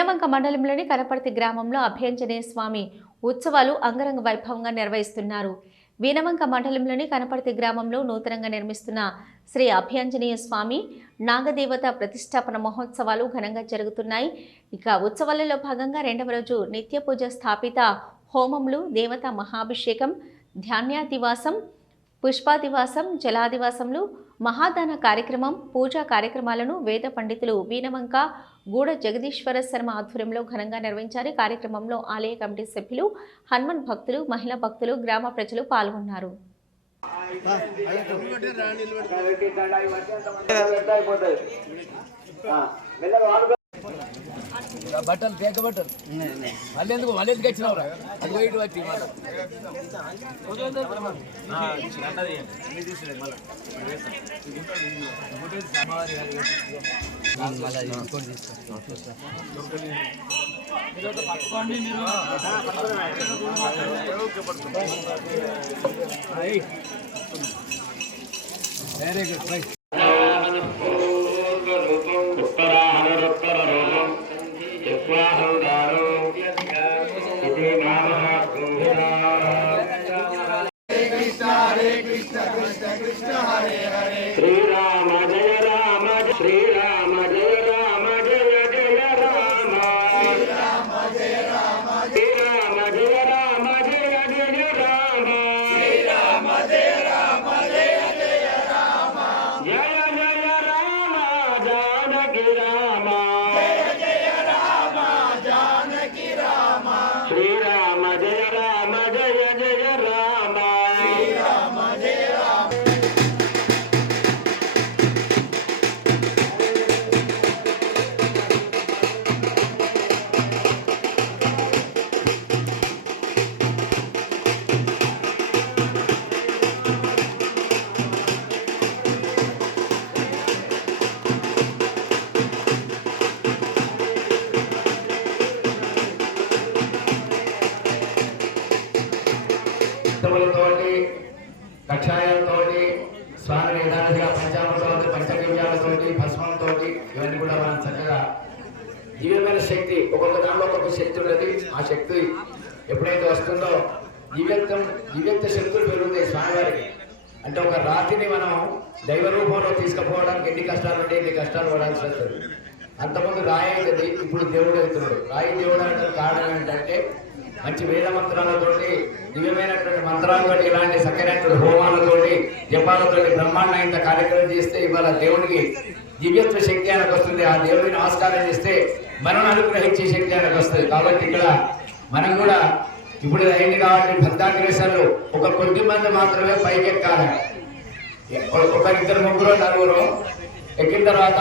యనమంక మండలంలోని కనపర్తి గ్రామంలో అభ్యంజనేయ స్వామి ఉత్సవాలు అంగరంగ వైభవంగా నిర్వహిస్తున్నారు. వీనవంక మండలంలోని కనపర్తి గ్రామంలో నూతనంగా నిర్మిస్తున్న శ్రీ అభ్యంజనేయ స్వామి నాగదేవత ప్రతిష్టాపన మహోత్సవాలు ఘనంగా జరుగుతున్నాయి. ఇక ఉత్సవాలలో భాగంగా రెండవ రోజు నిత్య పూజ స్థాపిత హోమములు దేవత మహాభిషేకం ధాన్యాదివాసం పుష్పాదివాసం జలాదివాసంలు మహాదాన కార్యక్రమం పూజా కార్యక్రమాలను వేద పండితులు వీనవంక గూడ జగదీశ్వర శర్మ ఆధ్వర్యంలో ఘనంగా నిర్వహించారు. కార్యక్రమంలో ఆలయ కమిటీ సభ్యులు హనుమన్ భక్తులు మహిళా భక్తులు గ్రామ ప్రజలు పాల్గొన్నారు. బట్టలు పేక బట్టలు. మళ్ళీ ఎందుకు? మళ్ళీ ఎందుకు వచ్చినావురా అది పోయి వచ్చి. Very good If fly heard Free తోటి కషాయంతోటి స్వామి యథావిధిగా పంచామృతంతో పంచగవ్యాలతోటి భస్మంతోటి ఇవన్నీ కూడా మనం చక్కగా దివ్యమైన శక్తి ఒక్కొక్క దానిలో ఒక్కొక్క శక్తి ఉన్నది ఆ శక్తి ఎప్పుడైతే వస్తుందో దివ్యత్వం దివ్యత్వ శక్తులు పెరుగుతాయి స్వామివారికి. అంటే ఒక రాతిని మనం దైవ రూపంలో తీసుకుపోవడానికి ఎన్ని కష్టాలు ఉంటే ఎన్ని కష్టాలు పడాల్సి వస్తుంది. అంతకుముందు రాయి అవుతుంది ఇప్పుడు దేవుడు అవుతున్నాడు. రాయి దేవుడు అంటే కారణం ఏంటంటే మంచి వేద మంత్రాలతోటి దివ్యమైనటువంటి మంత్రాలతోటి ఇలాంటి సకరైనటువంటి హోమాలతోటి జపాలతోటి బ్రహ్మాండమైన కార్యక్రమం చేస్తే ఇవాళ దేవుడికి దివ్యత్వ శక్తి ఆయనకు వస్తుంది. ఆ దేవుడిని నమస్కారం చేస్తే మనం అనుగ్రహించే శక్తి ఆయనకు వస్తుంది. కాబట్టి ఇక్కడ మనం కూడా ఇప్పుడు అయింది కాబట్టి భక్తాగ్రేసర్లు ఒక కొద్ది మంది మాత్రమే పైకెక్కాలి. ఒకరిద్దరు ముగ్గురు నలుగురు ఎక్కిన తర్వాత